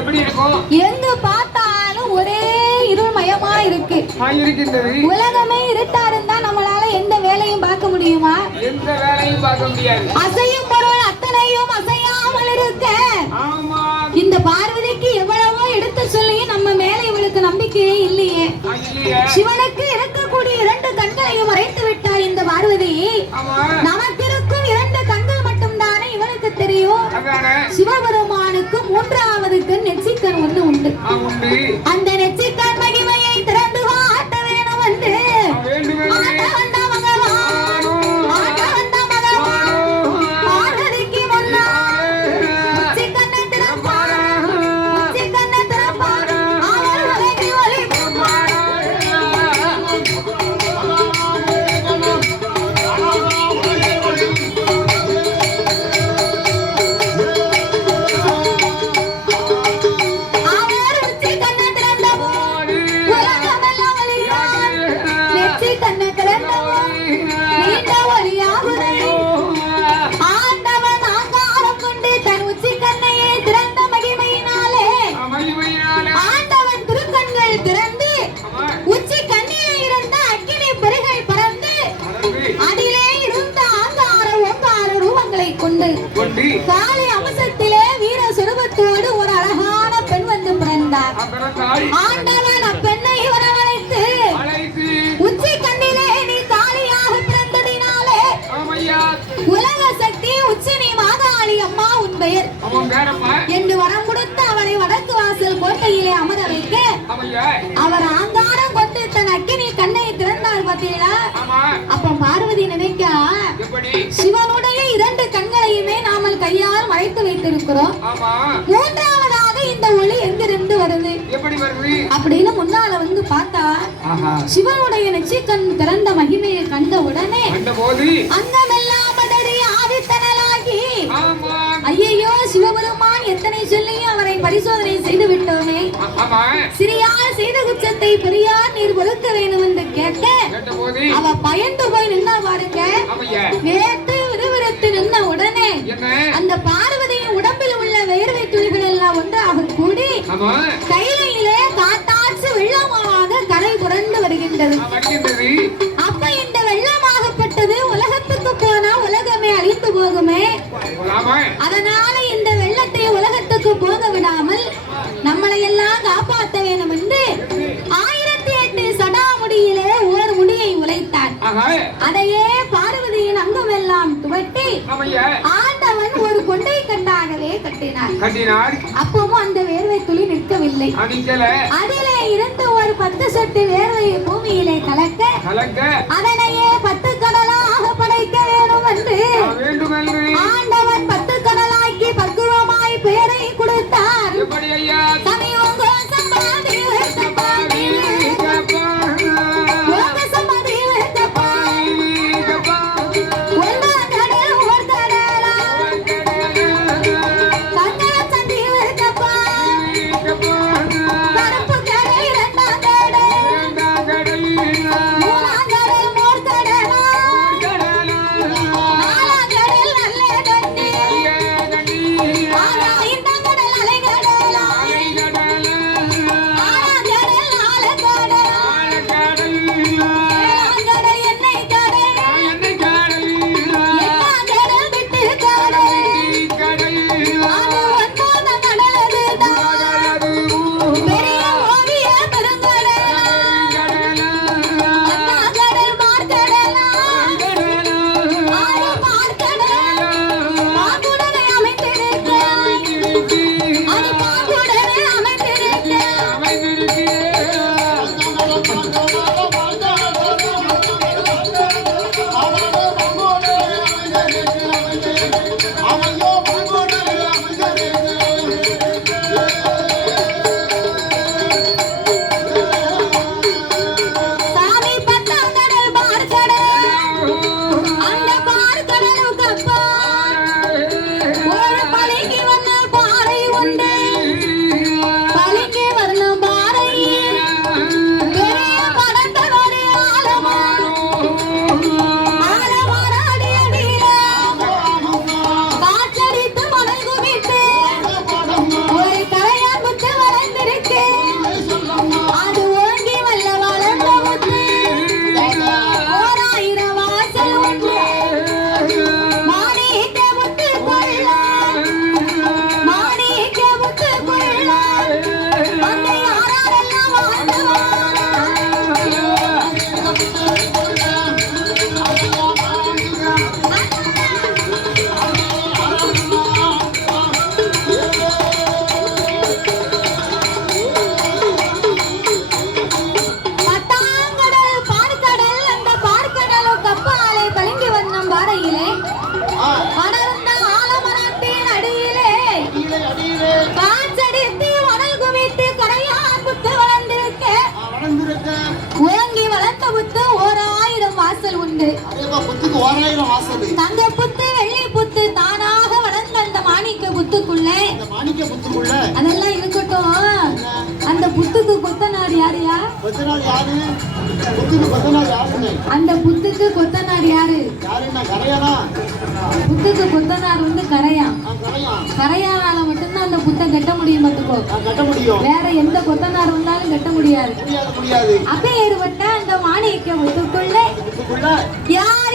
எப்படி இருக்கும்? எங்க பார்த்தாலும் ஒரே இருள்மயமா இருக்கு. உலகமே இருட்டா இருந்தா நம்மளால எந்த வேலையும் பார்க்க முடியுமா? எந்த வேலையும் பார்க்க முடியாது. அசையும் பொருள் அத்தனையும் அசையாமல் இருக்க இந்த பார்வதிக்கு எவ்வளவோ எடுத்து சொல்லி நம்ம மேல இவளுக்கு நம்பிக்கையே இல்லையே. சிவனுக்கு இருக்கக்கூடிய 2 கண்களையும் மறைத்து விட்டார் இந்த பார்வதி. நமக்கு இருக்கும் 2 கண்கள் மட்டும் தானே இவனுக்கு தெரியும். சிவபெருமானுக்கு 3வது கண் நெற்றிக்கண் ஒண்ணு உண்டு. அந்த நெற்றிக்கண் மகிமையை திறந்து காட்ட வேணும் வந்து காலை அம்சத்திலே வீர சுரூபத்தோடு ஒரு அழகான பெண் வந்து பிறந்தார். ஆண்டவன் அப்பெண்ணை வரவழைத்து உச்சி கண்ணிலே நீ தாலியாக பிறந்ததினாலே உலக சக்தி உச்சினி மாகாளி அம்மா உன் பெயர் என்று வரம் கொடுத்து அவளை வடக்கு வாசல் கோட்டையிலே அமர வைக்க அவர் ஆங்காரம் கொண்டு தன் அக்கினி கண்ணை திறந்தார் பார்த்தீங்களா? அப்ப பார்வதி நினைக்க சிவனுடைய 2 கண்களையுமே நாமல் கையால் மறைத்து வைத்திருக்கிறோம். 3வதாக இந்த ஒளி எங்கிருந்து வருது அப்படின்னு முன்னால வந்து பார்த்தா சிவனுடைய நெற்றிக்கண் திறந்த மகிமையை கண்ட உடனே அங்கமெல்லாம் பதறி ஆதித்தனலாகி ஐயோ சிவபெருமான் எத்தனை சொல்லியும் அவரை பரிசோதனை செய்து விட்டோமே, சிறியார் செய்த குற்றத்தை பெரியார் நீர் பொறுக்க வேண்டும் என்று கேட்க அவ பயந்து போய் நின்னா பாருங்க. வேத்து விறுவிறுத்து நின்ன உடனே அந்த பார்வதியின் உடம்பில் உள்ள வேர்வை துளிகள் எல்லாம் ஒன்றாக கூடி கையிலே காட்டாற்று வெள்ளமாக கரை புரண்டு வருகின்றது. அப்ப இந்த வெள்ளமாகப்பட்டது உலகத்துக்கு போனா உலகமே அழிந்து போகுமே, அதனால இந்த வெள்ளத்தை உலகத்துக்கு போக விடாமல் நம்மளை எல்லாம் காப்பாற்ற வேண்டும் என்று 1008 சடாமுடியிலே ஒரு முடியை உழைத்தார். அதையே பார்வதியின் அங்கமெல்லாம் துவட்டி ஆண்டவன் ஒரு கொண்டை கண்டாகவே கட்டினார். அப்பவும் அந்த வேர்வை துளி நிற்கவில்லை. அதிலே இருந்து ஒரு 10 சொட்டு வேர்வையை பூமியிலே கலக்க அதனையே 10 கடலாக படைக்க வேண்டும் என்று ஆண்டவன் 10 கடலாக்கி பக்குவமாய் பெயரை கொடுத்தார். கருப்பு கடை 2ஆம் கடல் 3ஆம் கடல் 4 வாசல் உண்டு. அதேபா புத்துக்கு 1000 வாசல். தங்க புத்து வெள்ளி புத்து தானாக வளர்ந்த அந்த மாணிக்க புத்துக்குள்ள அந்த மாணிக்க புத்துக்குள்ள அதெல்லாம் இருக்கட்டும். அந்த புத்துக்கு கொத்தனார் யாருயா? கொத்தனார் யாரு? புத்துக்கு கொத்தனார் யாருன்னு? அந்த புத்துக்கு கொத்தனார் யாரு? யாருன்னா கரையானா? புத்துக்கு கொத்தனார் வந்து கரையா. கரையா. கரையானால மட்டும்தான் அந்த புத்தை கட்ட முடியும். பார்த்துக்கோ, கட்ட முடியும். வேற எந்த கொத்தனார் வந்தாலும் கட்ட முடியாது. முடியாது. அப்பேற்பட்ட அந்த மாணிக்க புத்துக்குள்ள புத்துக்குள்ள யார்